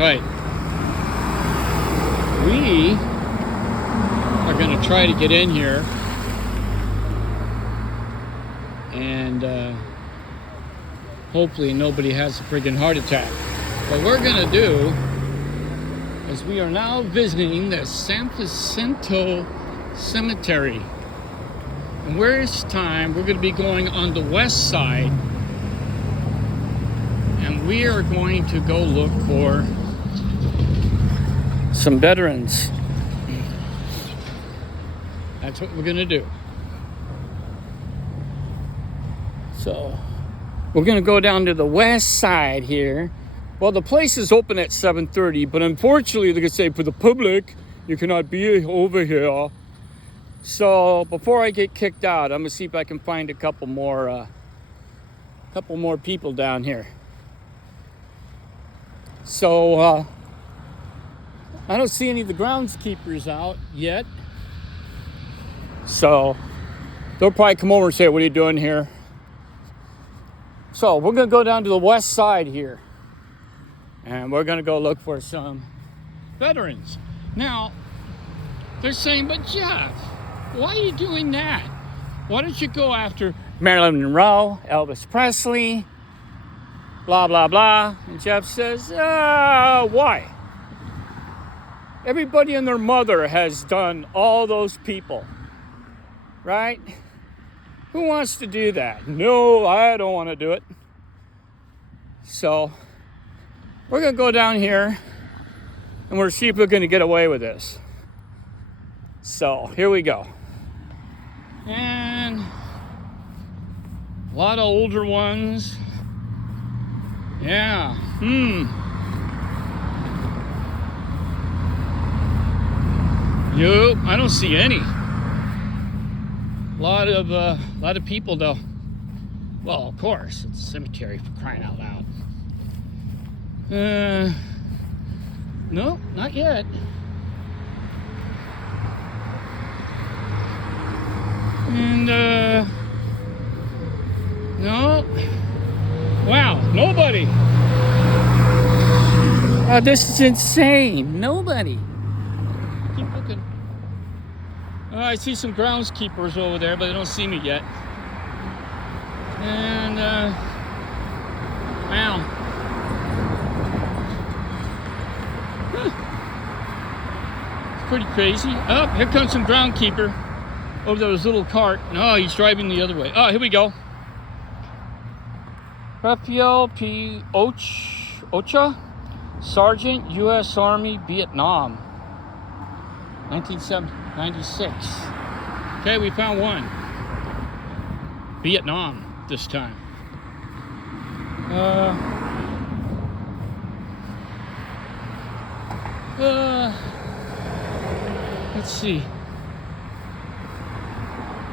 right. We are going to try to get in here and hopefully nobody has a friggin' heart attack. What we're going to do is we are now visiting the Jacinto Cemetery. And where it's time, we're going to be going on the west side. And we are going to go look for some veterans. That's what we're going to do. So, we're going to go down to the west side here. Well, the place is open at 7:30, but unfortunately, they're going to say, for the public, you cannot be over here. So, before I get kicked out, I'm going to see if I can find a couple more people down here. So, I don't see any of the groundskeepers out yet. So, they'll probably come over and say, what are you doing here? So, we're going to go down to the west side here. And we're going to go look for some veterans. Now, they're saying, but Jeff, why are you doing that? Why don't you go after Marilyn Monroe, Elvis Presley, blah, blah, blah? And Jeff says, why? Everybody and their mother has done all those people, right? Who wants to do that? No, I don't want to do it. So, we're going to go down here and we're see if we're going to get away with this. So, here we go. And a lot of older ones. Yeah. Nope, I don't see any. A lot of people though. Well, of course, it's a cemetery, for crying out loud. No, not yet. And no. Wow, nobody. This is insane. Nobody. Keep looking. I see some groundskeepers over there, but they don't see me yet. And wow. It's pretty crazy. Oh, here comes some groundkeeper. Over there was a little cart. No, he's driving the other way. Oh, here we go. Raphael P. Ocha, Sergeant, U.S. Army, Vietnam. 1996. Okay, we found one. Vietnam this time. Let's see.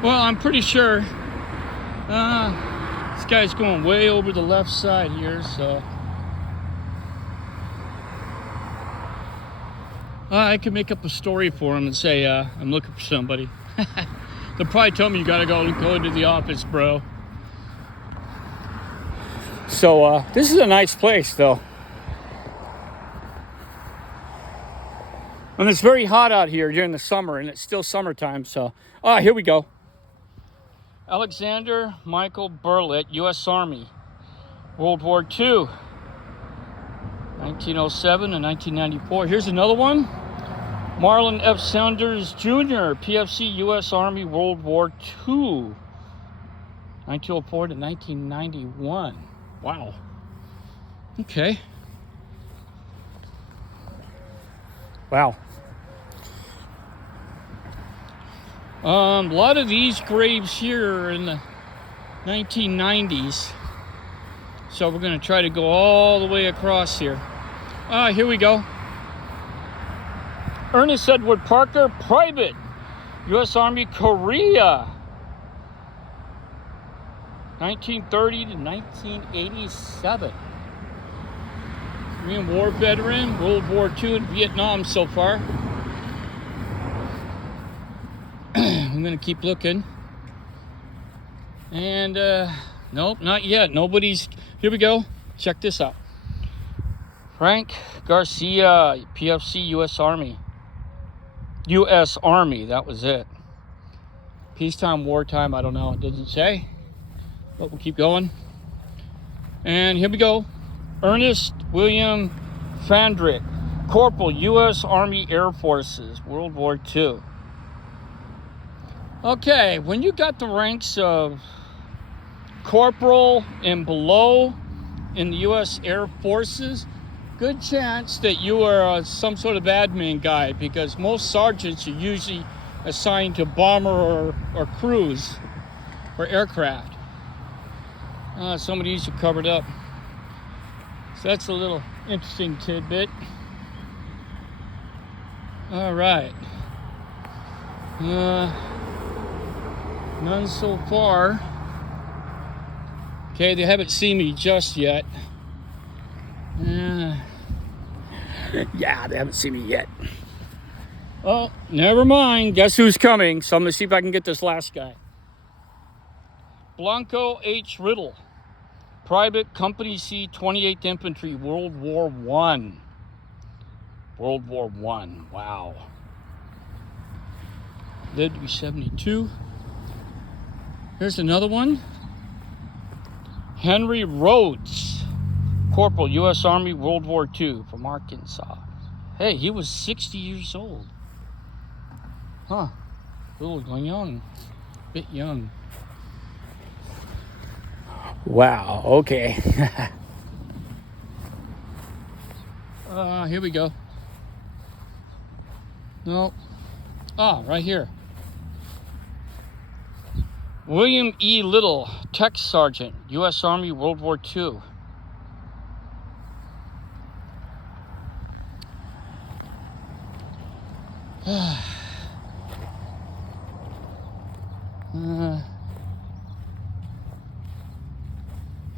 Well, I'm pretty sure this guy's going way over the left side here, so I could make up a story for him and say I'm looking for somebody. They'll probably tell me you gotta go into the office, bro. So this is a nice place, though. And it's very hot out here during the summer, and it's still summertime, so here we go. Alexander Michael Burlett, U.S. Army, World War II, 1907 and 1994. Here's another one. Marlon F. Sanders Jr., PFC, U.S. Army, World War II, 1904 to 1991. Wow. Okay. Wow. A lot of these graves here are in the 1990s. So we're going to try to go all the way across here. Here we go. Ernest Edward Parker, Private, U.S. Army, Korea, 1930 to 1987. Korean War veteran, World War II and Vietnam so far. I'm going to keep looking. And, nope, not yet. Nobody's... Here we go. Check this out. Frank Garcia, PFC, U.S. Army. U.S. Army, that was it. Peacetime, wartime, I don't know. It doesn't say. But we'll keep going. And here we go. Ernest William Fandrick, Corporal, U.S. Army Air Forces, World War II. Okay, when you got the ranks of corporal and below in the U.S. Air Forces, good chance that you are some sort of admin guy, because most sergeants are usually assigned to bomber or cruise or aircraft. Some of these are covered up. So that's a little interesting tidbit. All right. None so far. Okay, they haven't seen me just yet. Yeah, they haven't seen me yet. Oh, never mind. Guess who's coming? So I'm going to see if I can get this last guy. Blanco H. Riddle, Private Company C, 28th Infantry, World War I. World War I. Wow. Lived to be 72. Here's another one. Henry Rhodes, Corporal, U.S. Army, World War II, from Arkansas. Hey, he was 60 years old. Huh. A little young. Bit young. Wow, okay. Here we go. No. Right here. William E. Little, Tech Sergeant, U.S. Army, World War II.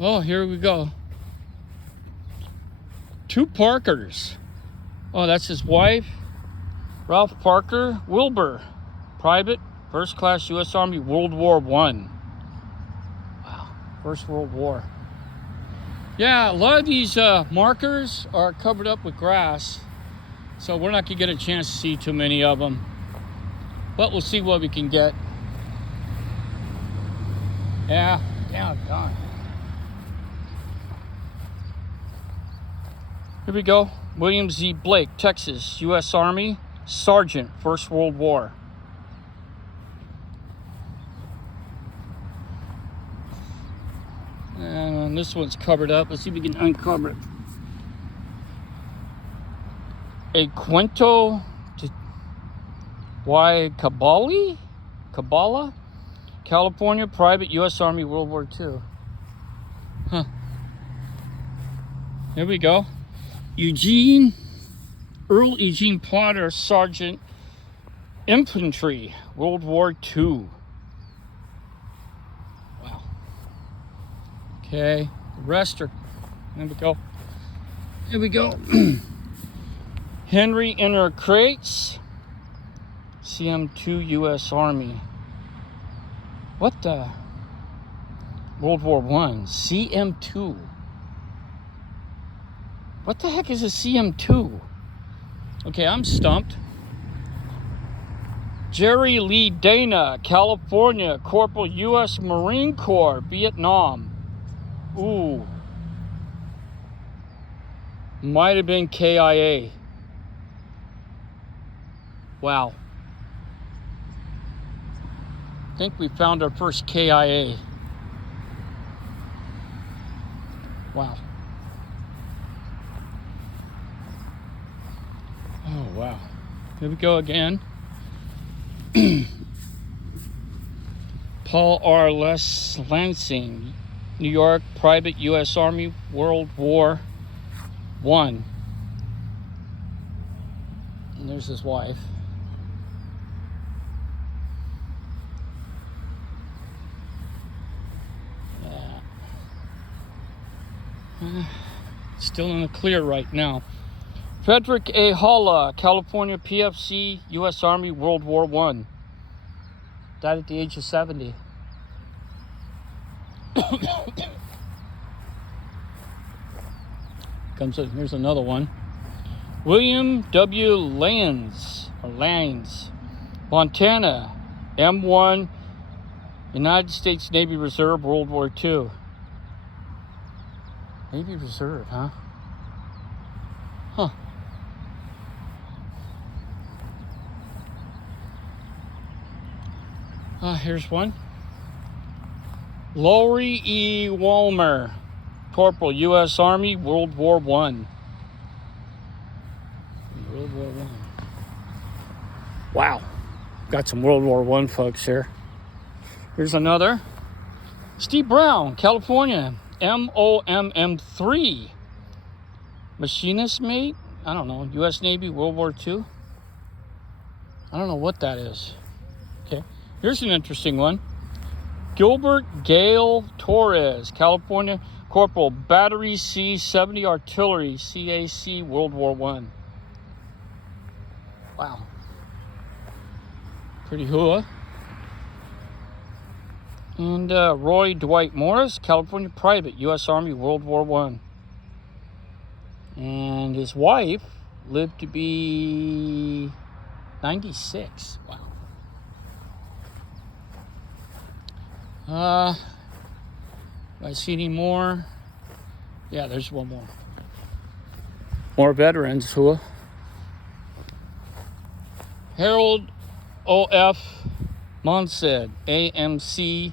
Oh, here we go. Two Parkers. Oh, that's his wife. Ralph Parker Wilbur, Private, First Class, U.S. Army, World War I. Wow, First World War. Yeah, a lot of these markers are covered up with grass, so we're not going to get a chance to see too many of them. But we'll see what we can get. Yeah, gone. Here we go. William Z. Blake, Texas, U.S. Army, Sergeant, First World War. And this one's covered up. Let's see if we can uncover it. A Quinto Y. Kabbalah, California, Private, U.S. Army, World War II. Huh. Here we go. Earl Eugene Potter, Sergeant, Infantry, World War II. Wow. Okay, the rest are, here we go. Here we go. Henry Inner Crates, CM2, U.S. Army. What the? World War I, CM2. What the heck is a CM2? Okay, I'm stumped. Jerry Lee Dana, California, Corporal, U.S. Marine Corps, Vietnam. Ooh. Might have been KIA. Wow. I think we found our first KIA. Wow. Oh, wow. Here we go again. Paul R. Lansing, New York, Private, U.S. Army, World War I. And there's his wife. Still in the clear right now. Frederick A. Halla, California, PFC, U.S. Army, World War I. Died at the age of 70. comes in. Here's another one. William W. Lands, Montana, M1, United States Navy Reserve, World War II. Navy Reserve, huh? Here's one. Lowry E. Walmer, Corporal, U.S. Army, World War I. World War I. Wow. Got some World War I folks here. Here's another. Steve Brown, California, MOMM3. Machinist mate? I don't know. U.S. Navy, World War II? I don't know what that is. Okay. Here's an interesting one. Gilbert Gale Torres, California, Corporal, Battery C-70 Artillery, CAC, World War I. Wow. Pretty hooah. And Roy Dwight Morris, California Private, U.S. Army, World War I. And his wife lived to be 96. Wow. Do I see any more? Yeah, there's one more. More veterans, hooah. Harold O.F. Monsed, AMC,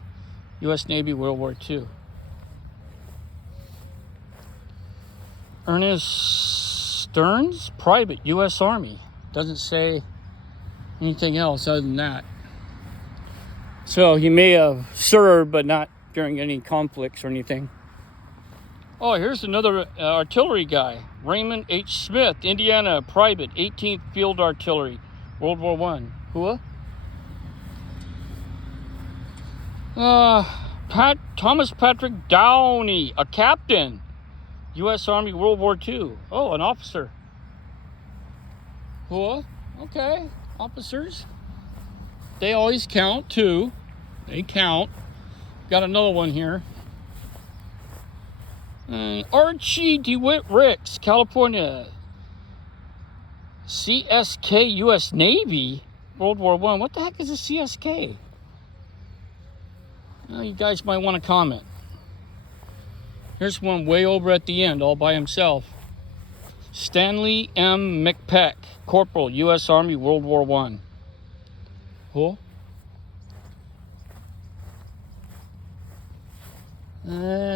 U.S. Navy, World War II. Ernest Stearns, Private, U.S. Army. Doesn't say anything else other than that. So he may have served, but not during any conflicts or anything. Oh, here's another artillery guy. Raymond H. Smith, Indiana, Private, 18th Field Artillery, World War I. Hooah. Thomas Patrick Downey, a captain, U.S. Army, World War II. Oh, an officer. Hooah. Okay, officers. They always count, too. They count. Got another one here. Archie DeWitt Ricks, California. CSK, U.S. Navy, World War I. What the heck is a CSK? Well, you guys might want to comment. Here's one way over at the end, all by himself. Stanley M. McPeck, Corporal, U.S. Army, World War I. Cool.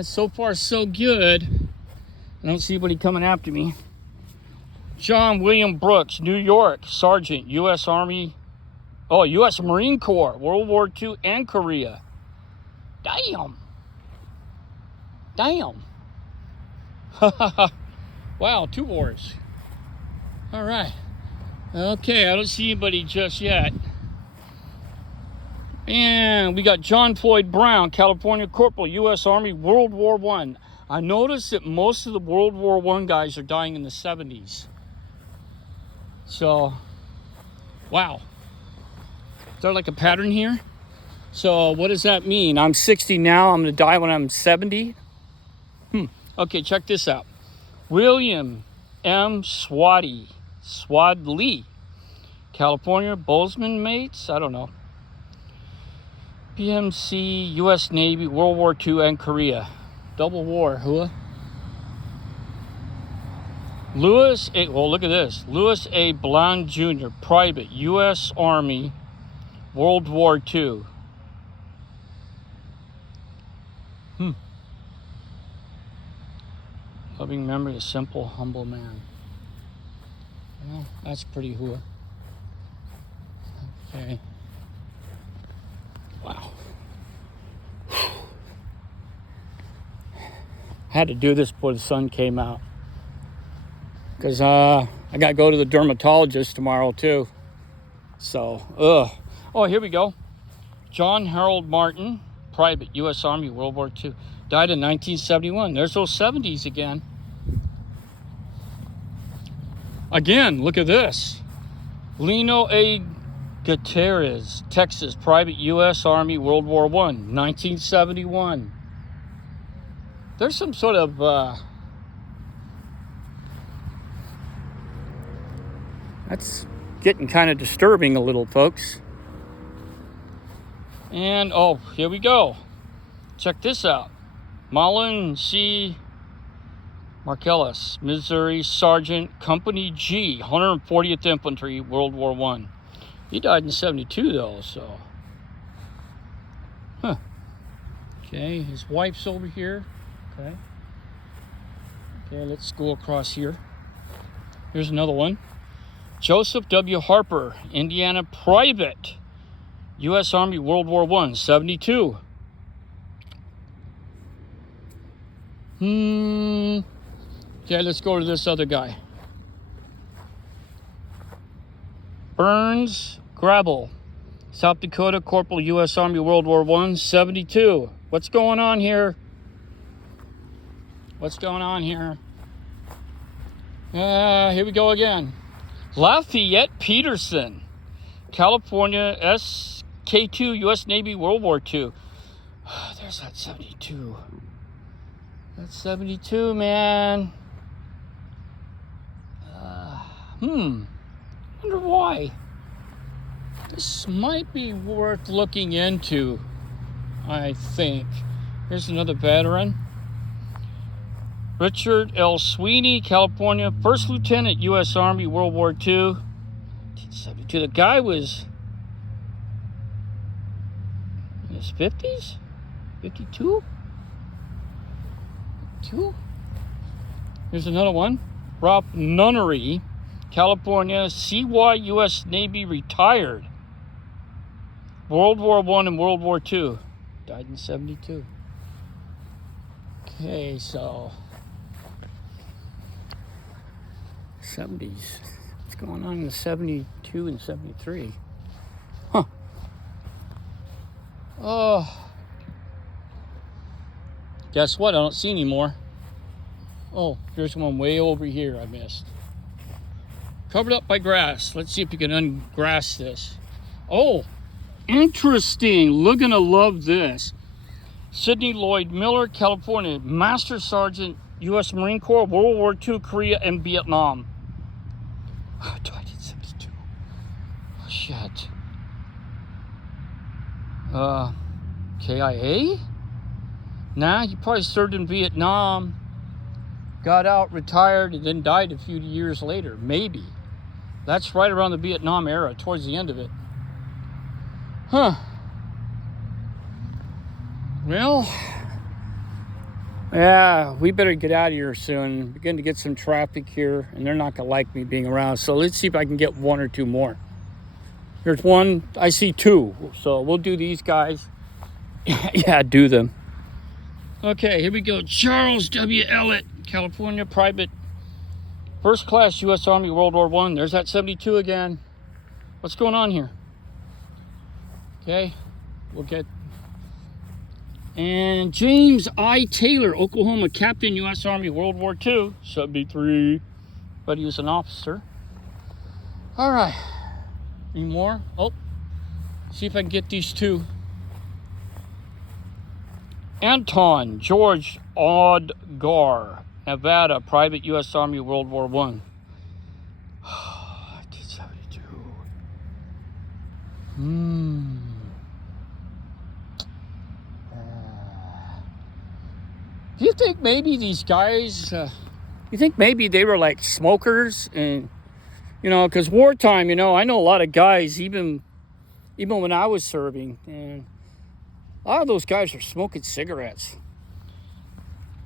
So far, so good. I don't see anybody coming after me. John William Brooks, New York, Sergeant, U.S. Army. Oh, U.S. Marine Corps, World War II and Korea. Damn. Wow, 2 wars. All right. Okay, I don't see anybody just yet. And we got John Floyd Brown, California Corporal, U.S. Army, World War I. I noticed that most of the World War I guys are dying in the 70s. So, wow. Is there like a pattern here? So what does that mean? I'm 60 now. I'm going to die when I'm 70? Okay, check this out. William M. Swadley, California, Bozeman mates? I don't know. PMC, U.S. Navy, World War II and Korea. Double war, hooah. Look at this. Louis A. Bland Jr., Private, U.S. Army, World War II. Loving memory, a simple, humble man. Well, that's pretty hooah. Okay. Wow. I had to do this before the sun came out. Because I got to go to the dermatologist tomorrow, too. So, Oh, here we go. John Harold Martin, Private, U.S. Army, World War II. Died in 1971. There's those 70s again. Again, look at this. Lino A. Gutierrez, Texas, Private, U.S. Army, World War I, 1971. There's some sort of That's getting kind of disturbing a little, folks. And, oh, here we go. Check this out. Marlon C. Marcellus, Missouri Sergeant, Company G, 140th Infantry, World War I. He died in 72, though, so. Huh. Okay, his wife's over here. Okay. Okay, let's go across here. Here's another one. Joseph W. Harper, Indiana Private, U.S. Army, World War I, 72. Okay, let's go to this other guy. Burns Grabble, South Dakota, Corporal, U.S. Army, World War I, 72. What's going on here? What's going on here? Here we go again. Lafayette Peterson, California, SK2, U.S. Navy, World War II. There's that 72. That's 72, man. Wonder why. This might be worth looking into, I think. Here's another veteran. Richard L. Sweeney, California, First Lieutenant, U.S. Army, World War II. 1972. The guy was in his 50s? 52? 2? Here's another one. Rob Nunnery, California, CY, U.S. Navy, retired. World War I and World War II. Died in 72. Okay, so 70s. What's going on in the 72 and 73? Huh. Oh. Guess what? I don't see any more. Oh, there's one way over here I missed. Covered up by grass. Let's see if you can ungrass this. Oh, interesting. We're gonna love this. Sidney Lloyd Miller, California, Master Sergeant, U.S. Marine Corps, World War II, Korea, and Vietnam. Oh, died in 72. Oh, shit. KIA? Nah, he probably served in Vietnam, got out, retired, and then died a few years later. Maybe. That's right around the Vietnam era, towards the end of it. Huh. Well, yeah, we better get out of here soon. Begin to get some traffic here, and they're not going to like me being around. So let's see if I can get one or two more. There's one. I see two. So we'll do these guys. Yeah, do them. Okay, here we go. Charles W. Ellett, California, Private, First Class, U.S. Army, World War I. There's that 72 again. What's going on here? Okay, we'll get... And James I. Taylor, Oklahoma, Captain, U.S. Army, World War II, 73. But he was an officer. All right. Any more? Oh, see if I can get these two. Anton George Odgar, Nevada, Private, U.S. Army, World War I. 1972. Do you think maybe these guys, you think maybe they were like smokers? And, you know, because wartime, you know, I know a lot of guys, even when I was serving, and a lot of those guys are smoking cigarettes.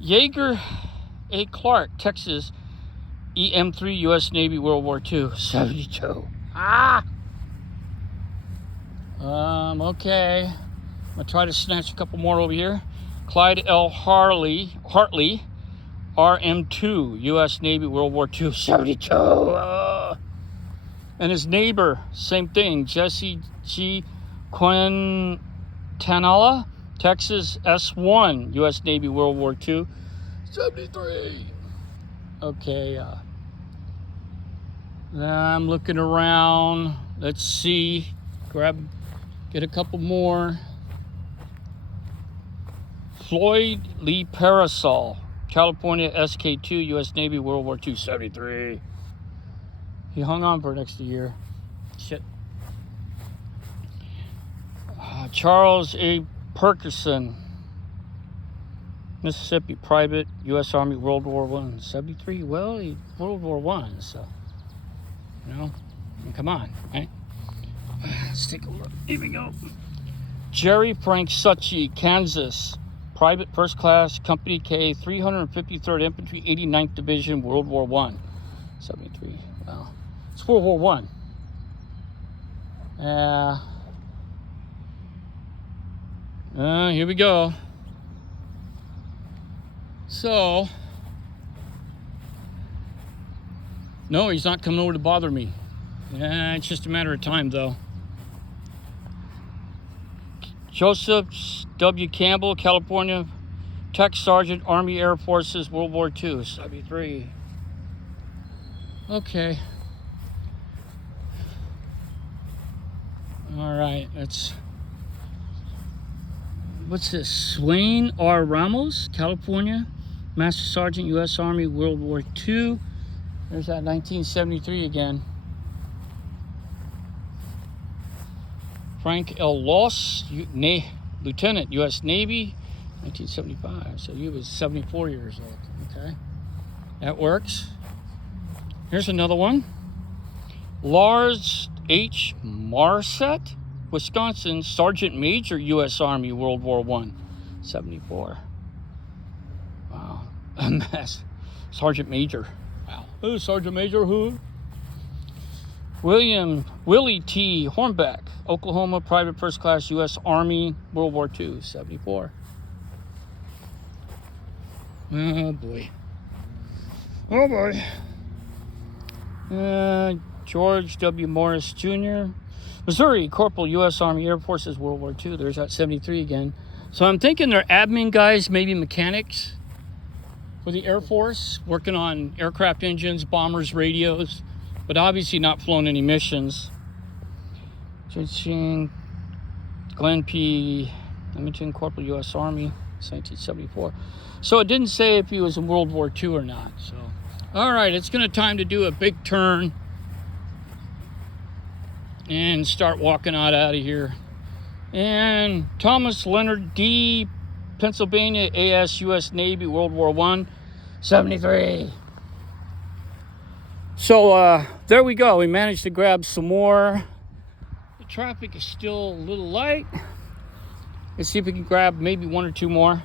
Yeager A. Clark, Texas, EM3, U.S. Navy, World War II, 72. Okay. I'm going to try to snatch a couple more over here. Clyde L. Hartley, RM2, U.S. Navy, World War II, 72. And his neighbor, same thing, Jesse G. Quintanilla, Texas, S1, U.S. Navy, World War II, 73. Okay, I'm looking around. Let's see. Get a couple more. Floyd Lee Parasol, California, SK2, U.S. Navy, World War II, 73. He hung on for an extra year. Shit. Charles A. Perkerson, Mississippi, private, U.S. Army, World War I, 73. Well, World War I, so, you know, come on, right? Let's take a look. Here we go. Jerry Frank Suchy, Kansas, private, first class, Company K, 353rd Infantry, 89th Division, World War I, 73. Wow. It's World War I. Here we go. So, no, he's not coming over to bother me. It's just a matter of time, though. Joseph W. Campbell, California, Tech Sergeant, Army Air Forces, World War II, 73. Okay. All right, what's this? Swain R. Ramos, California, Master Sergeant, U.S. Army, World War II. There's that 1973 again. Frank L. Loss, Lieutenant, U.S. Navy, 1975. So he was 74 years old. Okay, that works. Here's another one. Lars H. Marset, Wisconsin, Sergeant Major, U.S. Army, World War I, 74. Wow. Sergeant Major. Wow. Oh, Sergeant Major who? Willie T. Hornbeck, Oklahoma, private, first class, U.S. Army, World War II, 74. Oh, boy. Oh, boy. George W. Morris Jr., Missouri, Corporal, U.S. Army Air Forces, World War II. There's that 73 again. So I'm thinking they're admin guys, maybe mechanics for the Air Force, working on aircraft engines, bombers, radios, but obviously not flown any missions. Glenn P. Edmonton, Corporal, U.S. Army, 1974. So it didn't say if he was in World War II or not. So, all right, it's going to time to do a big turn and start walking out of here. And Thomas Leonard D., Pennsylvania, AS, U.S. Navy, World War I, 73. So there we go. We managed to grab some more. The traffic is still a little light. Let's see if we can grab maybe one or two more.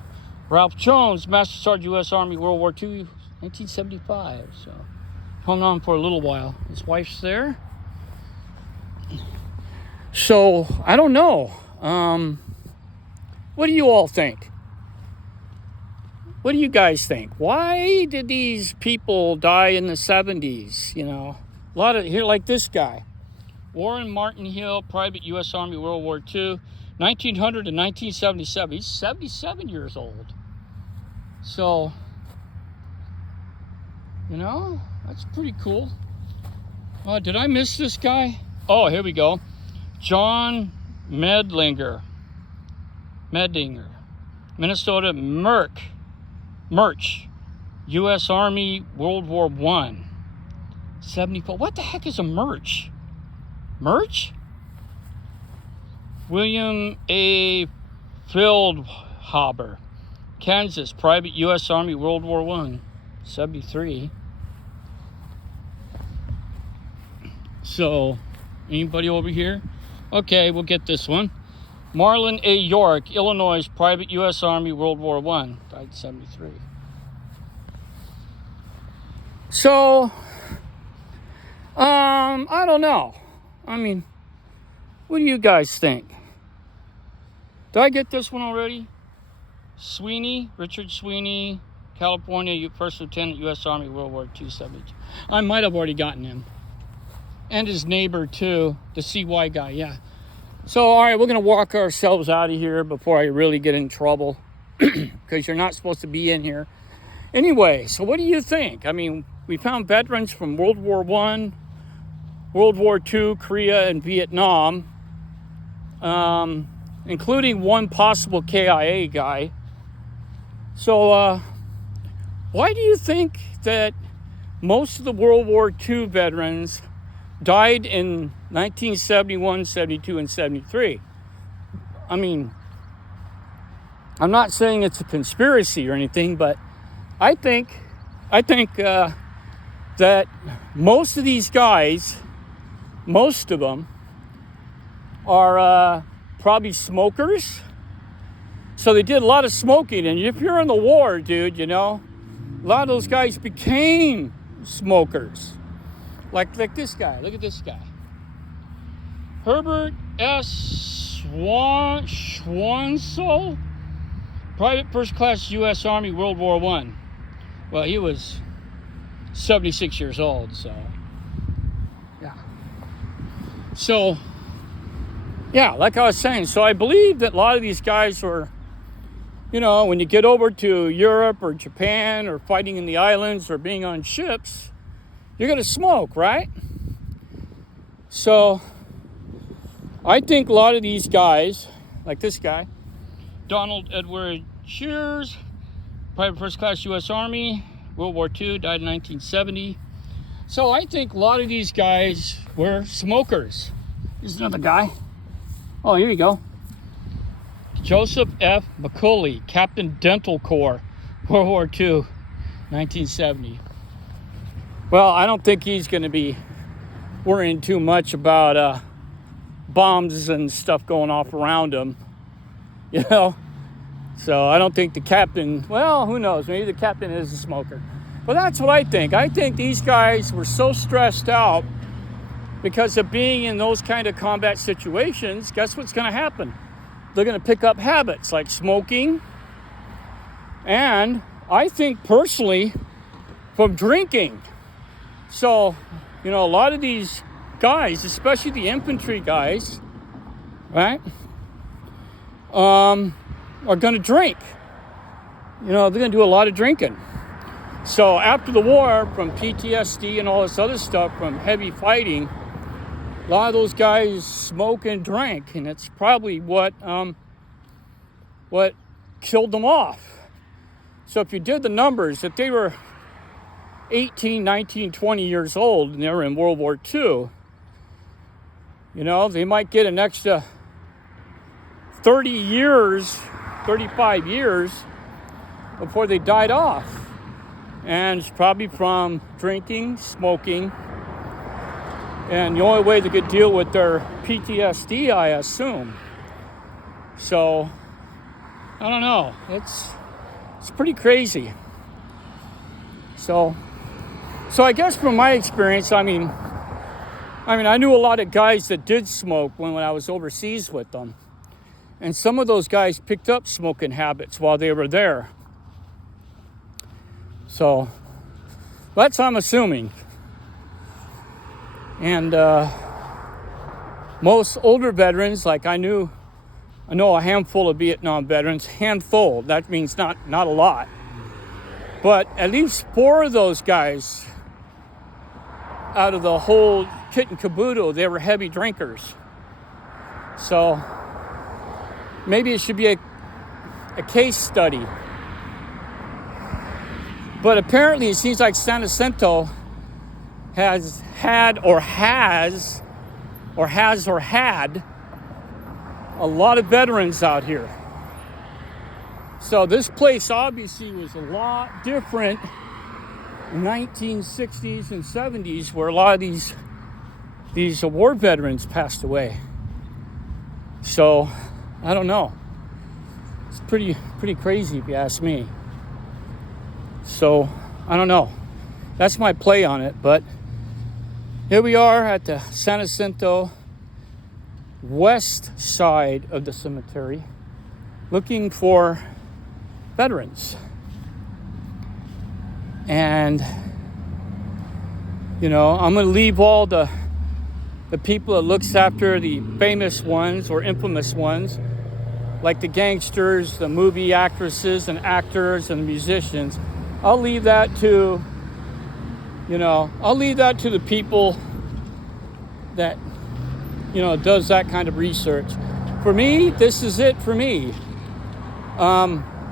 Ralph Jones, Master Sergeant, U.S. Army, World War II, 1975. So hung on for a little while. His wife's there. So, I don't know. What do you all think? What do you guys think? Why did these people die in the 70s? You know, a lot of here, like this guy, Warren Martin Hill, private, U.S. Army, World War II, 1900 to 1977. He's 77 years old. So, you know, that's pretty cool. Did I miss this guy? Oh, here we go. John Medlinger, Minnesota, Merch, U.S. Army, World War I, 74. What the heck is a Merch? Merch? William A. Feldhaber, Kansas, private, U.S. Army, World War I, 73. So, anybody over here? Okay, we'll get this one. Marlon A. York, Illinois, private, U.S. Army, World War I, died 73. So, I don't know. I mean, what do you guys think? Did I get this one already? Richard Sweeney, California, First Lieutenant, U.S. Army, World War II, 72. I might have already gotten him. And his neighbor, too, the CY guy, yeah. So, all right, we're going to walk ourselves out of here before I really get in trouble, because you're not supposed to be in here. Anyway, so what do you think? I mean, we found veterans from World War I, World War II, Korea, and Vietnam, including one possible KIA guy. So, why do you think that most of the World War II veterans died in 1971, 72, and 73. I mean, I'm not saying it's a conspiracy or anything, but I think that most of these guys, most of them, are probably smokers. So they did a lot of smoking, and if you're in the war, dude, you know, a lot of those guys became smokers. Like this guy. Look at this guy. Herbert S. Schwansel, Private First Class U.S. Army, World War I. Well, he was 76 years old, so yeah. So, yeah, like I was saying, so I believe that a lot of these guys were, you know, when you get over to Europe or Japan or fighting in the islands or being on ships, you're going to smoke, right? So I think a lot of these guys, like this guy, Donald Edward Shears, Private First Class U.S. Army, World War II, died in 1970. So I think a lot of these guys were smokers. Here's another guy. Oh, here you go. Joseph F. McCulley, Captain Dental Corps, World War II, 1970. Well, I don't think he's going to be worrying too much about bombs and stuff going off around him, you know. So I don't think the captain, well, who knows, maybe the captain is a smoker. But that's what I think. I think these guys were so stressed out because of being in those kind of combat situations. Guess what's going to happen? They're going to pick up habits like smoking, and I think personally from drinking. So, you know, a lot of these guys, especially the infantry guys, right, are going to drink. You know, they're going to do a lot of drinking. So after the war, from PTSD and all this other stuff, from heavy fighting, a lot of those guys smoke and drank, and it's probably what killed them off. So if you did the numbers, if they were 18, 19, 20 years old and they were in World War II, you know, they might get an extra 30 years, 35 years before they died off. And it's probably from drinking, smoking, and the only way they could deal with their PTSD, I assume. So, I don't know. It's pretty crazy. So I guess from my experience, I mean, I knew a lot of guys that did smoke when I was overseas with them. And some of those guys picked up smoking habits while they were there. So that's what I'm assuming. And most older veterans, like I know a handful of Vietnam veterans, handful, that means not a lot. But at least 4 of those guys out of the whole kit and caboodle, they were heavy drinkers. So maybe it should be a case study. But apparently it seems like San Jacinto has had a lot of veterans out here. So this place obviously was a lot different in 1960s and 70s, where a lot of these war veterans passed away. So I don't know. It's pretty crazy if you ask me. So I don't know. That's my play on it. But here we are at the San Jacinto west side of the cemetery, looking for veterans. And, you know, I'm going to leave all the people that looks after the famous ones or infamous ones, like the gangsters, the movie actresses and actors and musicians. I'll leave that to the people that, you know, does that kind of research. For me, this is it for me.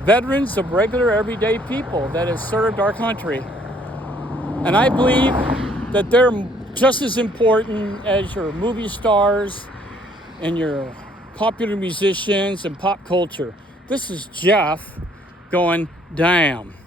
Veterans of regular everyday people that have served our country. And I believe that they're just as important as your movie stars and your popular musicians and pop culture. This is Jeff going, damn.